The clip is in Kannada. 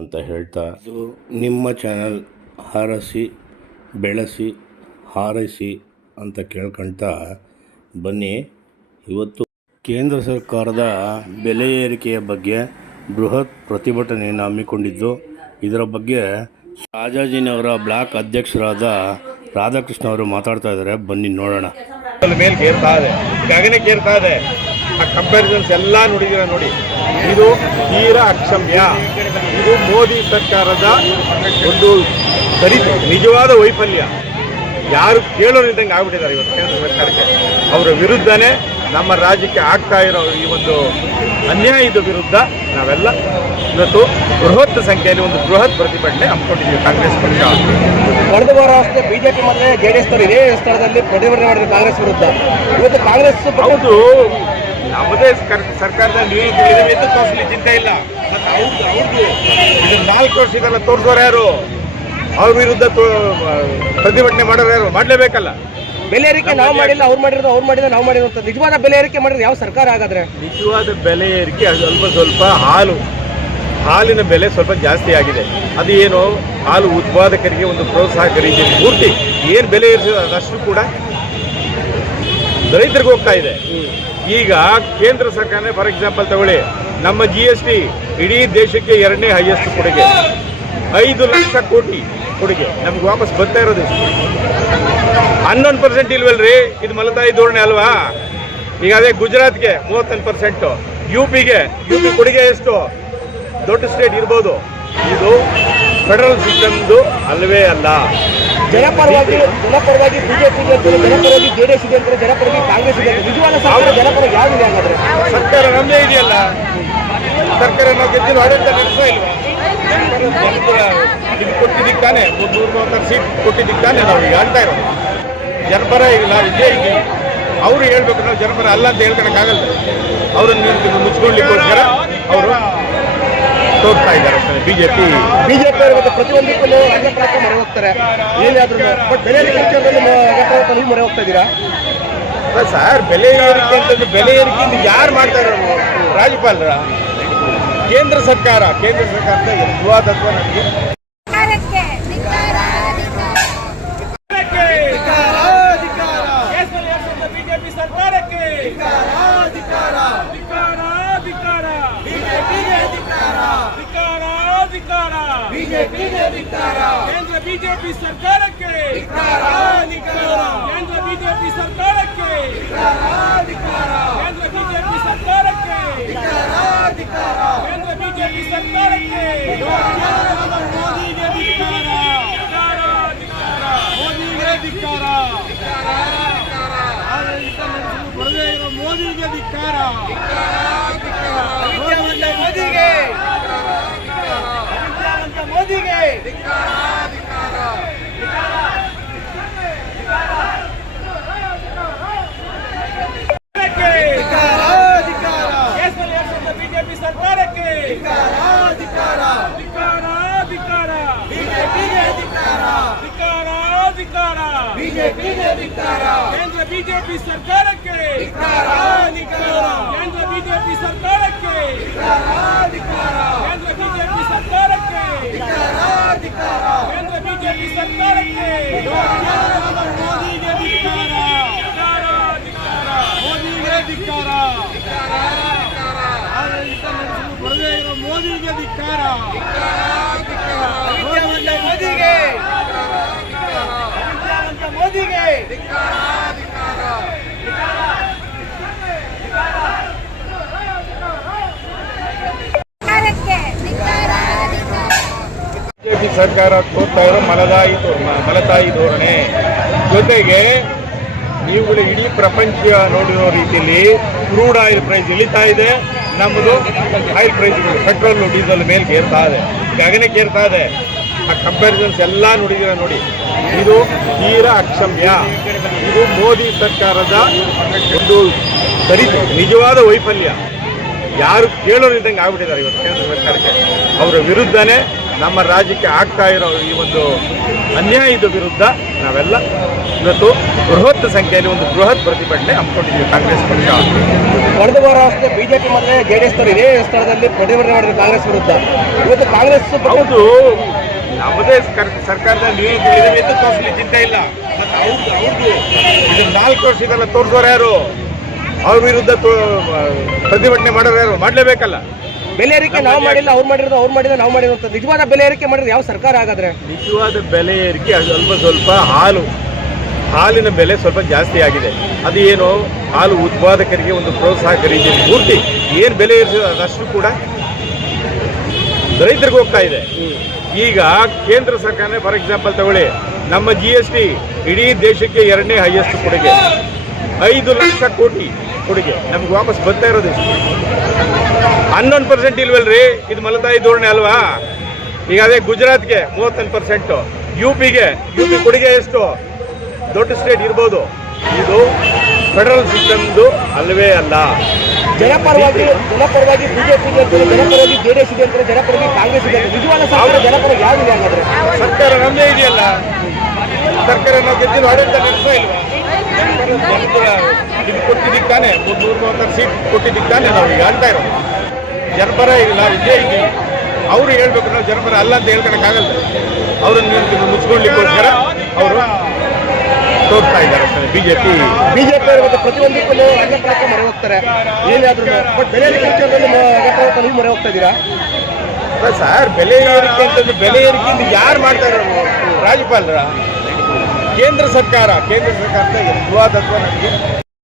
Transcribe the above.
ಅಂತ ಹೇಳ್ತಾ ಇದು ನಿಮ್ಮ ಚಾನಲ್ ಹಾರಸಿ, ಬೆಳೆಸಿ, ಹಾರೈಸಿ ಅಂತ ಕೇಳ್ಕೊಳ್ತಾ ಬನ್ನಿ. ಇವತ್ತು ಕೇಂದ್ರ ಸರ್ಕಾರದ ಬೆಲೆ ಏರಿಕೆಯ ಬಗ್ಗೆ ಬೃಹತ್ ಪ್ರತಿಭಟನೆಯನ್ನು ಹಮ್ಮಿಕೊಂಡಿದ್ದು, ಇದರ ಬಗ್ಗೆ ರಾಜಾಜಿನವರ ಬ್ಲಾಕ್ ಅಧ್ಯಕ್ಷರಾದ ರಾಧಾಕೃಷ್ಣ ಅವರು ಮಾತಾಡ್ತಾ ಇದ್ದಾರೆ. ಬನ್ನಿ ನೋಡೋಣ. ಮೇಲೆ ಕೇರ್ತಾ ಇದೆ. ಗಗನಕ್ಕೆ ಏರ್ತಾ ಇದೆ. ಆ ಕಂಪ್ಯಾರಿಸನ್ಸ್ ಎಲ್ಲ ನೋಡಿದೀರ ನೋಡಿ ಇದು ತೀರಾ ಅಕ್ಷಮ್ಯ. ಇದು ಮೋದಿ ಸರ್ಕಾರದ ಒಂದು ದರಿದ್ರ ನಿಜವಾದ ವೈಫಲ್ಯ. ಯಾರು ಕೇಳೋರಿದ್ದಂಗೆ ಆಗ್ಬಿಟ್ಟಿದ್ದಾರೆ ಇವತ್ತು ಕೇಂದ್ರ ಸರ್ಕಾರಕ್ಕೆ. ಅವರ ವಿರುದ್ಧನೇ ನಮ್ಮ ರಾಜ್ಯಕ್ಕೆ ಆಗ್ತಾ ಇರೋ ಈ ಒಂದು ಅನ್ಯಾಯದ ವಿರುದ್ಧ ನಾವೆಲ್ಲ ಇವತ್ತು ಬೃಹತ್ ಸಂಖ್ಯೆಯಲ್ಲಿ ಒಂದು ಬೃಹತ್ ಪ್ರತಿಭಟನೆ ಹಮ್ಮಿಕೊಂಡಿದ್ದೀವಿ ಕಾಂಗ್ರೆಸ್ ಪಕ್ಷ. ಕಳೆದ ವಾರ ಅಷ್ಟೇ ಬಿಜೆಪಿ ಮತ್ತೆ ಜೆಡಿಎಸ್ ಇದೇ ಸ್ಥಳದಲ್ಲಿ ಪ್ರತಿಭಟನೆ ಮಾಡಿದ್ರು ಕಾಂಗ್ರೆಸ್ ವಿರುದ್ಧ. ಇವತ್ತು ಕಾಂಗ್ರೆಸ್ ಹೌದು. ನಮ್ಮದೇ ಸರ್ಕಾರದ ನೀವು ನೀರು ಎಂದು ತೋರಿಸಲಿ ಚಿಂತೆ ಇಲ್ಲ. ಮತ್ತೆ ಅವ್ರದ್ದು ಅವ್ರದ್ದು ಇದು ನಾಲ್ಕು ವರ್ಷ ಇದೆಲ್ಲ ತೋರಿಸೋರು ಯಾರು? ಅವ್ರ ವಿರುದ್ಧ ಪ್ರತಿಭಟನೆ ಮಾಡೋರು ಯಾರು? ಮಾಡಲೇಬೇಕಲ್ಲ. ಬೆಲೆ ಏರಿಕೆ ನಾವು ಮಾಡಿಲ್ಲ ಅವ್ರು ಮಾಡಿರೋದು ಅವ್ರು ಮಾಡಿದ್ರೆ ನಾವು ಮಾಡಿರೋ ನಿಜವಾದ ಬೆಲೆ ಏರಿಕೆ ಮಾಡಿದ್ರೆ ಯಾವ ಸರ್ಕಾರ ಹಾಗಾದ್ರೆ? ನಿಜವಾದ ಬೆಲೆ ಏರಿಕೆ ಅದು ಸ್ವಲ್ಪ ಸ್ವಲ್ಪ ಹಾಲು. ಹಾಲಿನ ಬೆಲೆ ಸ್ವಲ್ಪ ಜಾಸ್ತಿ ಆಗಿದೆ. ಅದು ಏನು ಹಾಲು ಉತ್ಪಾದಕರಿಗೆ ಒಂದು ಪ್ರೋತ್ಸಾಹಕ ರೀತಿಯಲ್ಲಿ ಪೂರ್ತಿ. ಏನು ಬೆಲೆ ಏರಿಸಿದ ಅದಷ್ಟು ಕೂಡ ರೈತರಿಗೆ ಹೋಗ್ತಾ ಇದೆ. ಈಗ ಕೇಂದ್ರ ಸರ್ಕಾರನೇ ಫಾರ್ ಎಕ್ಸಾಂಪಲ್ ತಗೊಳ್ಳಿ, ನಮ್ಮ ಜಿ ಎಸ್ ಟಿ ಇಡೀ ದೇಶಕ್ಕೆ ಎರಡನೇ ಹೈಯೆಸ್ಟ್ ಕೊಡುಗೆ. ಐದು ಲಕ್ಷ ಕೋಟಿ ಕೊಡುಗೆ. ನಮ್ಗೆ ವಾಪಸ್ ಬರ್ತಾ ಇರೋದು? ಹನ್ನೊಂದು ಪರ್ಸೆಂಟ್ ಇಲ್ವಲ್ರಿ? ಇದು ಮಲತಾಯಿ ಧೋರಣೆ ಅಲ್ವಾ? ಈಗ ಅದೇ ಗುಜರಾತ್ಗೆ ಮೂವತ್ತೊಂದು ಪರ್ಸೆಂಟು ಯು ಪಿಗೆ ಯು ಪಿ ಕೊಡುಗೆ ಎಷ್ಟು? ದೊಡ್ಡ ಸ್ಟೇಟ್ ಇರ್ಬೋದು. ಇದು ಫೆಡರಲ್ ಸಿಸ್ಟಮ್ದು ಅಲ್ಲವೇ ಅಲ್ಲ. ಜನಪರವಾಗಿ ಜನಪರವಾಗಿ ಬಿಜೆಪಿ ಇದೆ ಅಂತಾರೆ ಜನಪರವಾಗಿ ಜೆಡಿಎಸ್ ಇದೆ ಅಂತಾರೆ ಜನಪರವಾಗಿ ಕಾಂಗ್ರೆಸ್ ಇದೆ ಅಂತಾರೆ. ನಿಜವಾದ ಸರ್ಕಾರ ಜನಪರ ಯಾವ್ದಿದೆ ಹಾಗಾದ್ರೆ? ಸರ್ಕಾರ ನಮ್ಮದೇ ಇದೆಯಲ್ಲ. ಸರ್ಕಾರ ನಾವು ಗೆದ್ದಿನ ಆಡಳಿತ ನಡೆಸೋ ಇಲ್ವಾ ಇದು ಕೊಟ್ಟಿದ್ದಕ್ಕೆ ತಾನೇ ನೂರ ಮೂವತ್ತಾರು ಸೀಟ್ ಕೊಟ್ಟಿದ್ದಕ್ಕೆ ತಾನೇ ನಾವು ಈಗ ಆಳ್ತಾ ಇರೋದು. ಜನಪರ ಇಲ್ಲ ನಾವು ಇದೇ. ಇದ್ದೀವಿ ಅವರು ಹೇಳ್ಬೇಕು ನಾವು ಜನಪರ ಅಲ್ಲ ಅಂತ ಹೇಳ್ಕೊಳಕ್ಕಾಗಲ್ಲ. ಅವರನ್ನು ಮುಚ್ಕೊಳ್ಳಿಕ್ಕೋಸ್ಕರ ಅವರು ತೋರ್ತಾ ಇದ್ದಾರೆ. ಬಿಜೆಪಿ. ಬಿಜೆಪಿ ಅವರು ಪ್ರತಿಯೊಂದು ಪ್ರತಿಯೊಂದಕ್ಕೂ ರಂಗಪ್ರಾಕ ಮೊರೆ ಹೋಗ್ತಾರೆ ಏನಾದ್ರೂ ಬಟ್ ಬೆಲೆ ಏರಿಕೆ ರಂಗಪ್ರಾಕ ನೀವು ಮೊರೆ ಹೋಗ್ತಾ ಇದ್ದೀರಾ? ಸರ್ ಬೆಲೆ ಏರಿಕೆ ಅಂತಂದ್ರೆ ಬೆಲೆ ಏರಿಕೆ ಯಾರು ಮಾಡ್ತಾರೆ ರಾಜ್ಯಪಾಲರ? ಕೇಂದ್ರ ಸರ್ಕಾರ. ಕೇಂದ್ರ ಸರ್ಕಾರದ ಯದ್ವಾದತ್ವ ನನಗೆ ಕೇಂದ್ರ ಬಿಜೆಪಿ ಸರ್ಕಾರಕ್ಕೆ ಕೇಂದ್ರ ಬಿಜೆಪಿ ಸರ್ಕಾರಕ್ಕೆ ಕೇಂದ್ರ ಬಿಜೆಪಿ ಸರ್ಕಾರಕ್ಕೆ ಕೇಂದ್ರ ಬಿಜೆಪಿ ಸರ್ಕಾರಕ್ಕೆ ಮೋದಿಗೆ ಧಿಕ್ಕಾರ. ಮೋದಿಗೆ ಧಿಕ್ಕಾರ. ಬರದೇ ಇರೋ ಮೋದಿಗೆ ಧಿಕ್ಕಾರ. ಮೋದಿಗೆ ಮೋದಿಗೆ. ಬಿಜೆಪಿ ಸರ್ಕಾರಕ್ಕೆ. ಕೇಂದ್ರ ಬಿಜೆಪಿ ಸರ್ಕಾರಕ್ಕೆ. ಕೇಂದ್ರ ಬಿಜೆಪಿ ಸರ್ಕಾರಕ್ಕೆ. ಕೇಂದ್ರ ಬಿಜೆಪಿ ಸರ್ಕಾರಕ್ಕೆ ಕೇಂದ್ರ ಬಿಜೆಪಿ ಸರ್ಕಾರಕ್ಕೆ ಮೋದಿಗೆ ಧಿಕ್ಕಾರ ಮೋದಿಗೆ ಧಿಕ್ಕಾರ ಆಡಳಿತ ನಡೆಸಲು ಬರದೇ ಇರೋ ಮೋದಿಗೆ ಧಿಕ್ಕಾರ. ಮೋದಿಗೆ ಮೋದಿಗೆ ಬಿಜೆಪಿ ಸರ್ಕಾರ ತೋರ್ತಾ ಇರೋ ಮಲದಾಯಿ ಮಲತಾಯಿ ಧೋರಣೆ. ಜೊತೆಗೆ ನೀವುಗಳು ಇಡೀ ಪ್ರಪಂಚ ನೋಡಿರೋ ರೀತಿಯಲ್ಲಿ ಕ್ರೂಡ್ ಆಯಿಲ್ ಪ್ರೈಸ್ ಇಳಿತಾ ಇದೆ. ನಮ್ಮದು ಆಯಿಲ್ ಪ್ರೈಸ್ಗಳು ಪೆಟ್ರೋಲು ಡೀಸೆಲ್ ಮೇಲೆ ಏರ್ತಾ ಇದೆ. ಗಗನಕ್ಕೆ ಏರ್ತಾ ಇದೆ. ಆ ಕಂಪ್ಯಾರಿಸನ್ಸ್ ಎಲ್ಲ ನೋಡಿದ್ದೀರ ನೋಡಿ. ಇದು ತೀರಾ ಅಕ್ಷಮ್ಯ. ಇದು ಮೋದಿ ಸರ್ಕಾರದ ಒಂದು ದರಿದ್ರ ನಿಜವಾದ ವೈಫಲ್ಯ. ಯಾರು ಕೇಳೋರಿದ್ದಂಗೆ ಆಗ್ಬಿಟ್ಟಿದ್ದಾರೆ ಇವತ್ತು ಕೇಂದ್ರ ಸರ್ಕಾರಕ್ಕೆ. ಅವರ ವಿರುದ್ಧನೇ ನಮ್ಮ ರಾಜ್ಯಕ್ಕೆ ಆಗ್ತಾ ಇರೋ ಈ ಒಂದು ಅನ್ಯಾಯದ ವಿರುದ್ಧ ನಾವೆಲ್ಲ ಇವತ್ತು ಬೃಹತ್ ಸಂಖ್ಯೆಯಲ್ಲಿ ಒಂದು ಬೃಹತ್ ಪ್ರತಿಭಟನೆ ಹಮ್ಮಿಕೊಂಡಿದ್ದೀವಿ ಕಾಂಗ್ರೆಸ್ ಪಕ್ಷ. ಕಳೆದ ವಾರ ಅಷ್ಟೇ ಬಿಜೆಪಿ ಮತ್ತೆ ಜೆಡಿಎಸ್ ಅವರು ಇದೇ ಸ್ಥಳದಲ್ಲಿ ಪ್ರತಿಭಟನೆ ಮಾಡಿದ್ರು ಕಾಂಗ್ರೆಸ್ ವಿರುದ್ಧ. ಇವತ್ತು ಕಾಂಗ್ರೆಸ್ ಹೌದು. ನಮ್ಮದೇ ಸರ್ಕಾರದ ಸರ್ಕಾರದಲ್ಲಿ ನೀವು ತೋರಿಸಲಿ ಚಿಂತೆ ಇಲ್ಲ. ಮತ್ತೆ ಅವ್ರ್ದು ಅವ್ರದ್ದು ಇದು ನಾಲ್ಕು ವರ್ಷ ಇದೆಲ್ಲ ತೋರಿಸೋರು ಯಾರು? ಅವ್ರ ವಿರುದ್ಧ ಪ್ರತಿಭಟನೆ ಮಾಡೋರು ಯಾರು? ಮಾಡಲೇಬೇಕಲ್ಲ. ಬೆಲೆ ಏರಿಕೆ ನಾವು ಮಾಡಿಲ್ಲ ಅವ್ರು ಮಾಡಿರೋದು ಅವ್ರು ಮಾಡಿದ್ರೆ ನಾವು ಮಾಡಿರೋ ಅಂತ. ನಿಜವಾದ ಬೆಲೆ ಏರಿಕೆ ಮಾಡಿದ್ರೆ ಯಾವ ಸರ್ಕಾರ ಹಾಗಾದ್ರೆ? ನಿಜವಾದ ಬೆಲೆ ಏರಿಕೆ ಅದು ಸ್ವಲ್ಪ ಸ್ವಲ್ಪ ಹಾಲು. ಹಾಲಿನ ಬೆಲೆ ಸ್ವಲ್ಪ ಜಾಸ್ತಿ ಆಗಿದೆ. ಅದು ಏನು ಹಾಲು ಉತ್ಪಾದಕರಿಗೆ ಒಂದು ಪ್ರೋತ್ಸಾಹಕ ರೀತಿ ಪೂರ್ತಿ ಏನು ಬೆಲೆ ಇರ್ತದೆ ಅದಷ್ಟು ಕೂಡ ರೈತರಿಗೆ ಹೋಗ್ತಾ ಇದೆ. ಈಗ ಕೇಂದ್ರ ಸರ್ಕಾರನೇ ಫಾರ್ ಎಕ್ಸಾಂಪಲ್ ತಗೊಳ್ಳಿ, ನಮ್ಮ ಜಿ ಎಸ್ ಟಿ ಇಡೀ ದೇಶಕ್ಕೆ ಎರಡನೇ ಹೈಯೆಸ್ಟ್ ಕೊಡುಗೆ. ಐದು ಲಕ್ಷ ಕೋಟಿ ಕೊಡುಗೆ. ನಮ್ಗೆ ವಾಪಸ್ ಬರ್ತಾ ಇರೋದು? ಹನ್ನೊಂದು ಪರ್ಸೆಂಟ್ ಇಲ್ವಲ್ರಿ? ಇದು ಮಲತಾಯಿ ಧೋರಣೆ ಅಲ್ವಾ? ಈಗ ಅದೇ ಗುಜರಾತ್ಗೆ ಮೂವತ್ತೊಂದು ಪರ್ಸೆಂಟು ಯು ಪಿಗೆ ಯು ಪಿ ಕೊಡುಗೆ ಎಷ್ಟು? ದೊಡ್ಡ ಸ್ಟೇಟ್ ಇರ್ಬೋದು. ಇದು ಫೆಡರಲ್ ಸಿಸ್ಟಮ್ದು ಅಲ್ಲವೇ ಅಲ್ಲ. ಜನಪರವಾಗಿ ಜನಪರವಾಗಿ ಬಿಜೆಪಿ ಜನಪರವಾಗಿ ಜೆಡಿಎಸ್ ಇದೆ ಅಂದ್ರೆ ಜನಪರವಾಗಿ ಕಾಂಗ್ರೆಸ್ ಇದೆ ನಿಜವಾದ ಸರ್ಕಾರ ಜನಪರ ಯಾವ್ದು ಹಾಗಾದ್ರೆ? ಸರ್ಕಾರ ನಮ್ಮದೇ ಇದೆಯಲ್ಲ. ಸರ್ಕಾರ ನಾವು ಗೆದ್ದಿರೋ ಆಡಳಿತ ನಡೆಸ್ತಾ ಇಲ್ವಾ? ಇದು ಕೊಟ್ಟಿದ್ದಕ್ಕೆ ತಾನೇ ಮುನ್ನೂರ ಮೂವತ್ತಾರು ಸೀಟ್ ಕೊಟ್ಟಿದ್ದಕ್ಕೆ ತಾನೆ ನಾವು ಈಗ ಆಡ್ತಾ ಇರೋದು. ಜನಪರ ಇಲ್ಲ ಇದೆ. ಇದ್ದೀವಿ ಅವರು ಹೇಳ್ಬೇಕು ನಾವು ಜನಪರ ಅಲ್ಲ ಅಂತ ಹೇಳ್ಕೊಳಕ್ಕಾಗಲ್ಲ. ಅವರನ್ನು ಮುಚ್ಕೊಳ್ಳಿಕ್ಕೋಸ್ಕರ ಅವರು ತೋರ್ತಾ ಇದ್ದಾರೆ ಬಿಜೆಪಿ ಬಿಜೆಪಿ ಅವರು ಪ್ರತಿಯೊಂದಕ್ಕೂ ರಂಗಪ್ರಯತ್ನ ಮೊರೆ ಹೋಗ್ತಾರೆ. ಏನಾದ್ರೂ ಬಟ್ ಬೆಲೆ ನೀವು ಮೊರೆ ಹೋಗ್ತಾ ಇದ್ದೀರಾ? ಸರ್ ಬೆಲೆ ಏರಿಕೆ ಅಂತಂದ್ರೆ ಬೆಲೆ ಏರಿಕೆಯಿಂದ ಯಾರು ಮಾಡ್ತಾರೆ ರಾಜ್ಯಪಾಲರ? ಕೇಂದ್ರ ಸರ್ಕಾರ ಕೇಂದ್ರ ಸರ್ಕಾರದ ಯಥಾರ್ಥತ್ವ ನಮಗೆ.